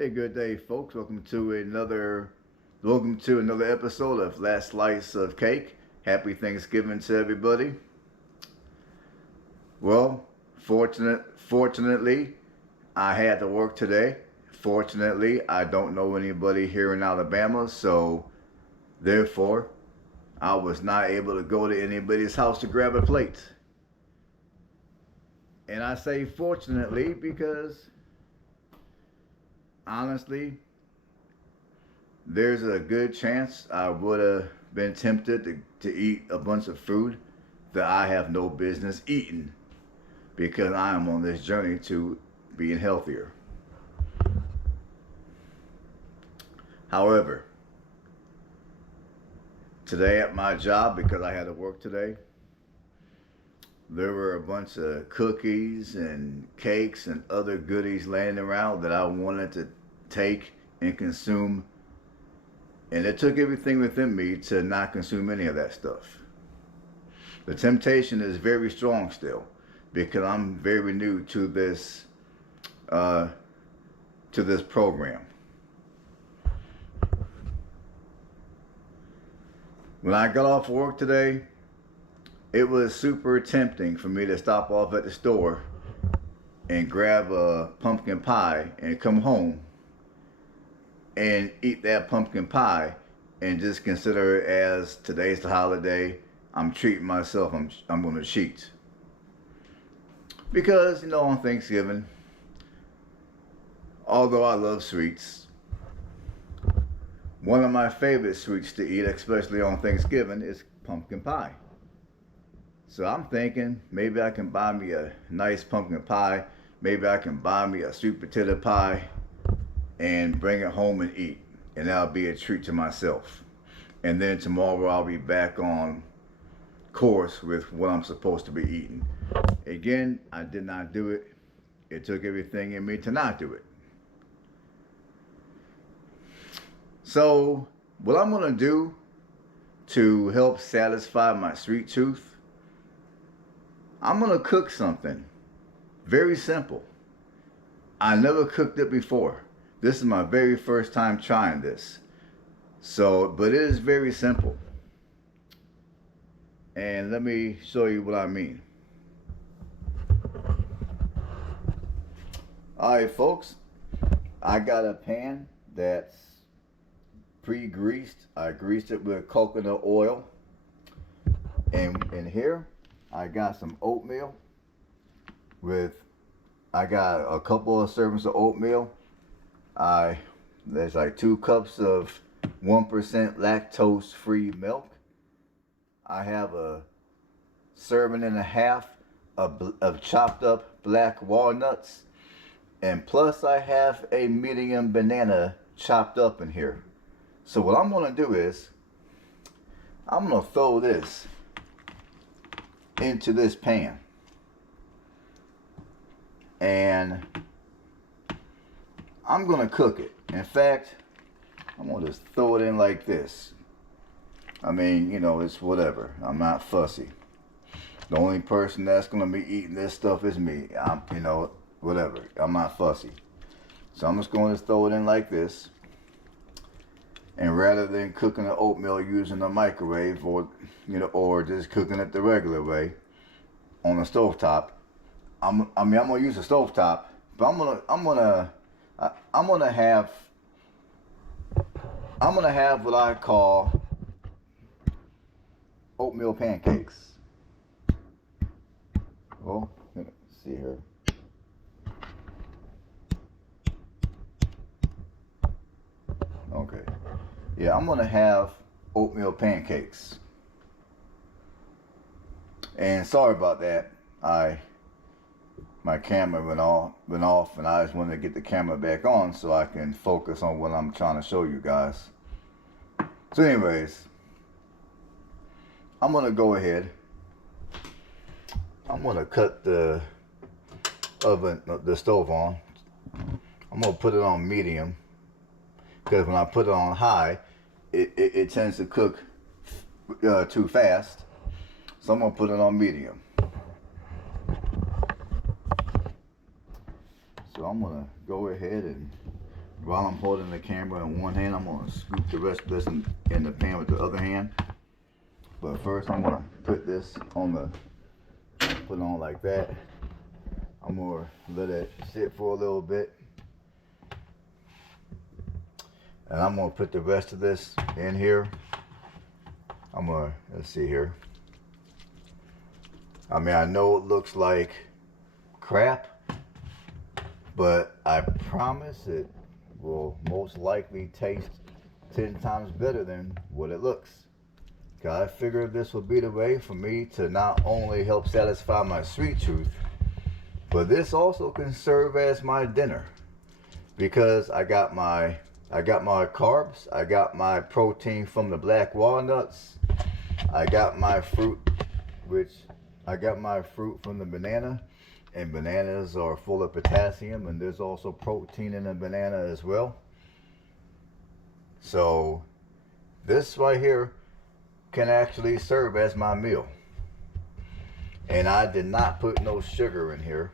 Hey, good day, folks. Welcome to another episode of Last Slice of Cake. Happy Thanksgiving to everybody. Well, fortunately, I had to work today. Fortunately, I don't know anybody here in Alabama, so therefore, I was not able to go to anybody's house to grab a plate. And I say fortunately because honestly, there's a good chance I would have been tempted to eat a bunch of food that I have no business eating because I am on this journey to being healthier. However, today at my job, because I had to work today, there were a bunch of cookies and cakes and other goodies laying around that I wanted to take and consume. And it took everything within me to not consume any of that stuff. The temptation is very strong still because I'm very new uh, to this program. When I got off work today, it was super tempting for me to stop off at the store and grab a pumpkin pie and come home and eat that pumpkin pie and just consider it as today's the holiday. I'm treating myself. I'm going to cheat because on Thanksgiving, although I love sweets, one of my favorite sweets to eat, especially on Thanksgiving, is pumpkin pie. So I'm thinking maybe I can buy me a nice pumpkin pie. Maybe I can buy me a sweet potato pie and bring it home and eat. And that'll be a treat to myself. And then tomorrow I'll be back on course with what I'm supposed to be eating. Again, I did not do it. It took everything in me to not do it. So, what I'm going to do to help satisfy my sweet tooth, I'm going to cook something very simple. I never cooked it before. This is my very first time trying this. But it is very simple. And let me show you what I mean. Alright, folks. I got a pan that's pre-greased. I greased it with coconut oil. And in here, I got some oatmeal I got a couple of servings of oatmeal. There's like 2 cups of 1% lactose free milk. I have a serving and a half of chopped up black walnuts. And plus I have a medium banana chopped up in here. So what I'm going to do is I'm going to throw this into this pan. And I'm going to cook it. In fact, I'm going to just throw it in like this. I mean, it's whatever. I'm not fussy. The only person that's going to be eating this stuff is me. Whatever. I'm not fussy. So I'm just going to throw it in like this. And rather than cooking the oatmeal using the microwave or just cooking it the regular way on the stovetop, I'm gonna use a stovetop, but I'm gonna have what I call oatmeal pancakes. Well, let's see here. Okay. Yeah, I'm gonna have oatmeal pancakes. And sorry about that. My camera went off, and I just wanted to get the camera back on so I can focus on what I'm trying to show you guys. So anyways, I'm gonna go ahead. I'm gonna cut the stove on. I'm gonna put it on medium because when I put it on high, it tends to cook too fast. So I'm gonna put it on medium. So I'm gonna go ahead and while I'm holding the camera in one hand, I'm gonna scoop the rest of this in the pan with the other hand. But first I'm gonna put this on put it on like that. I'm gonna let it sit for a little bit. And I'm gonna put the rest of this in here. Let's see here. I mean, I know it looks like crap, but I promise it will most likely taste 10 times better than what it looks. I figured this will be the way for me to not only help satisfy my sweet tooth, but this also can serve as my dinner, because I got my carbs, I got my protein from the black walnuts, I got my fruit, from the banana, and bananas are full of potassium, and there's also protein in a banana as well. So this right here can actually serve as my meal. And I did not put no sugar in here.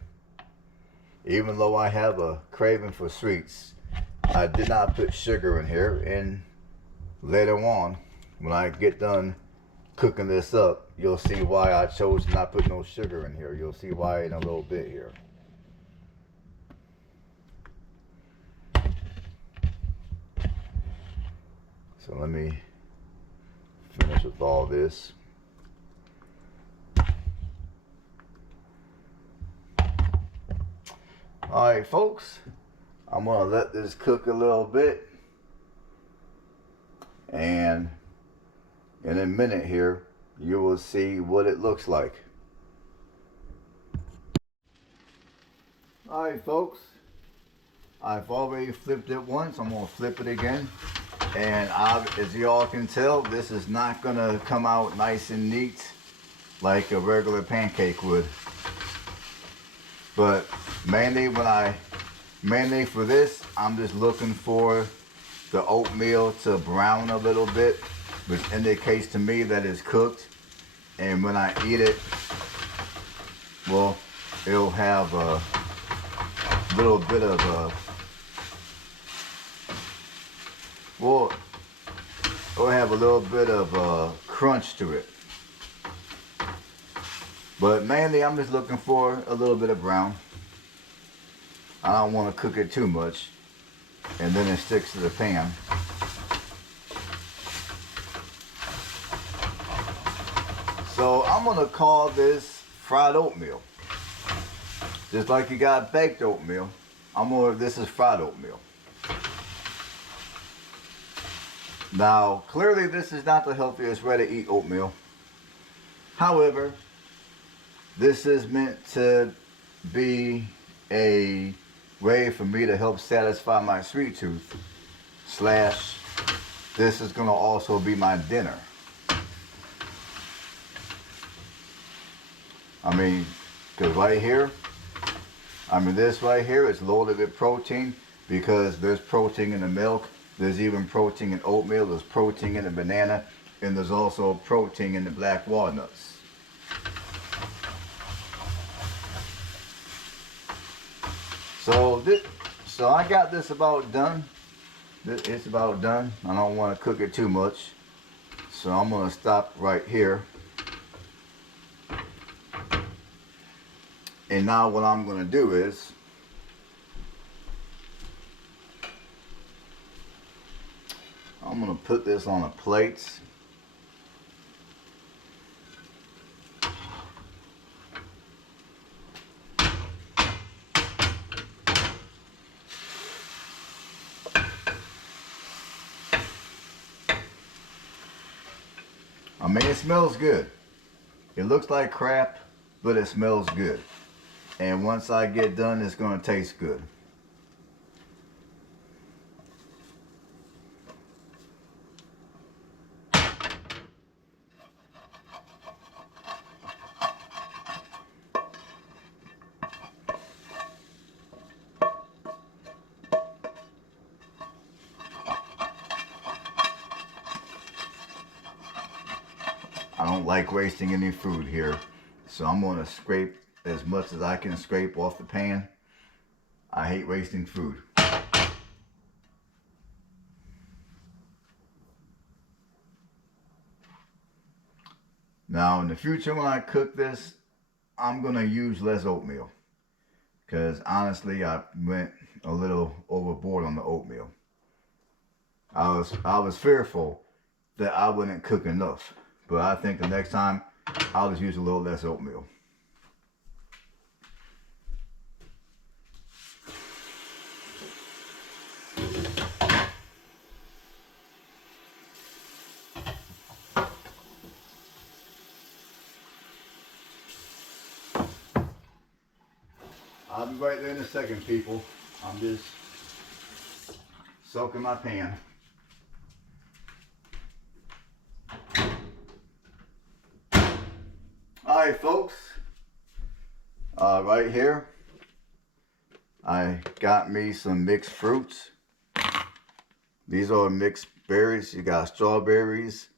Even though I have a craving for sweets, I did not put sugar in here. And later on, when I get done cooking this up, you'll see why I chose to not put no sugar in here. You'll see why in a little bit here. So let me finish with all this. Alright folks, I'm gonna let this cook a little bit, and in a minute here you will see what it looks like. Alright folks, I've already flipped it once. I'm gonna flip it again, and as y'all can tell, this is not gonna come out nice and neat like a regular pancake would. But mainly for this, I'm just looking for the oatmeal to brown a little bit, which indicates to me that it's cooked. And when I eat it, well, it'll have a little bit of a crunch to it. But mainly I'm just looking for a little bit of brown. I don't want to cook it too much, and then it sticks to the pan. So I'm going to call this fried oatmeal. Just like you got baked oatmeal, this is fried oatmeal. Now, clearly this is not the healthiest way to eat oatmeal. However, this is meant to be a way for me to help satisfy my sweet tooth. / this is going to also be my dinner. I mean, because this right here is loaded with protein, because there's protein in the milk, there's even protein in oatmeal, there's protein in the banana, and there's also protein in the black walnuts. So I got this about done. It's about done. I don't want to cook it too much, so I'm going to stop right here. And now what I'm going to do is I'm going to put this on a plate. I mean, it smells good. It looks like crap, but it smells good. And once I get done, it's going to taste good. I don't like wasting any food here, so I'm going to scrape as much as I can scrape off the pan. I hate wasting food. Now in the future when I cook this, I'm gonna use less oatmeal. Because honestly, I went a little overboard on the oatmeal. I was fearful that I wouldn't cook enough. But I think the next time I'll just use a little less oatmeal. I'll be right there in a second, people. I'm just soaking my pan. Alright folks, right here I got me some mixed fruits. These are mixed berries. You got strawberries,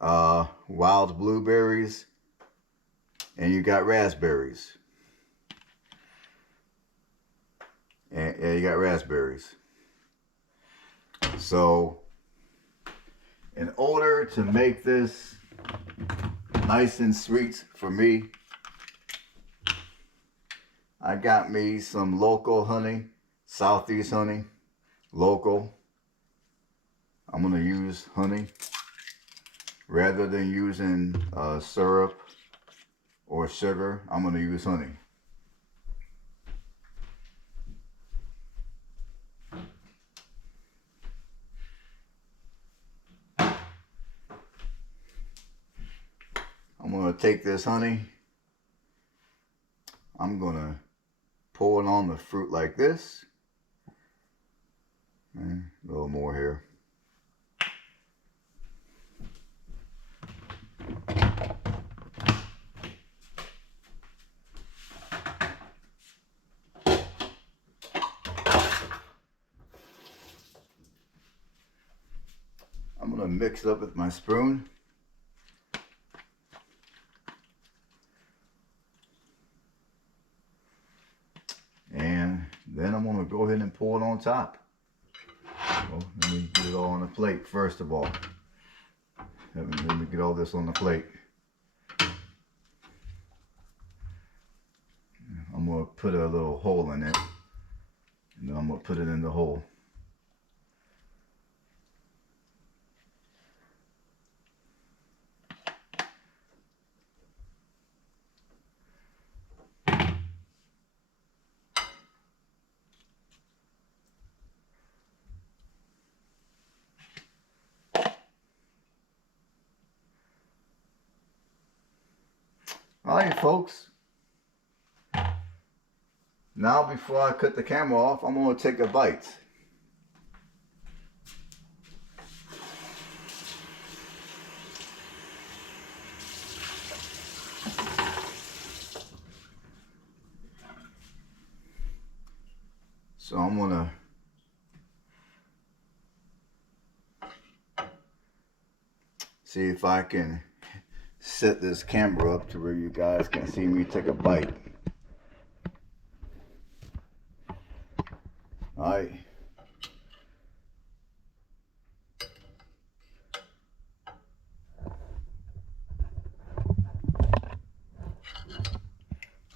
wild blueberries, and you got raspberries. And yeah, you got raspberries. So in order to make this nice and sweet for me, I got me some local honey, Southeast honey, local. I'm gonna use honey rather than using syrup or sugar. I'm gonna use honey. I'm gonna take this honey, I'm gonna pour it on the fruit like this. And a little more here. I'm gonna mix it up with my spoon. And then I'm gonna go ahead and pour it on top. Well, let me get it all on the plate first of all. Let me get all this on the plate. I'm gonna put a little hole in it, and then I'm gonna put it in the hole. Alright folks, now before I cut the camera off, I'm going to take a bite. So I'm going to see if I can set this camera up to where you guys can see me take a bite. Alright.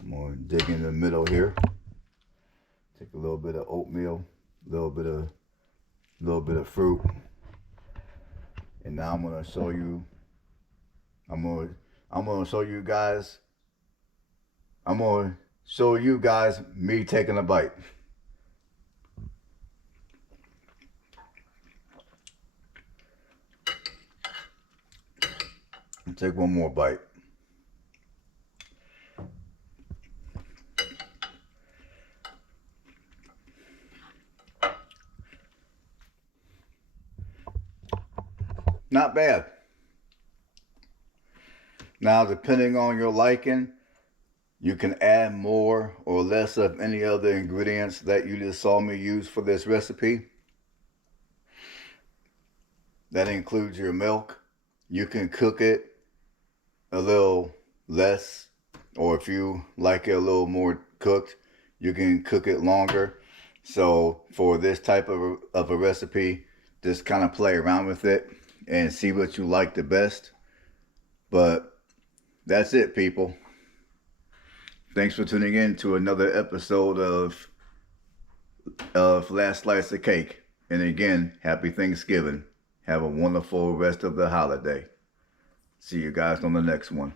I'm going to dig in the middle here. Take a little bit of oatmeal, a little bit of fruit. And now I'm going to show you I'm gonna show you guys me taking a bite. Take one more bite. Not bad. Now, depending on your liking, you can add more or less of any other ingredients that you just saw me use for this recipe. That includes your milk. You can cook it a little less, or if you like it a little more cooked, you can cook it longer. So for this type of a recipe, just kind of play around with it and see what you like the best. But That's it, people. Thanks for tuning in to another episode of Last Slice of Cake. And again, happy Thanksgiving. Have a wonderful rest of the holiday. See you guys on the next one.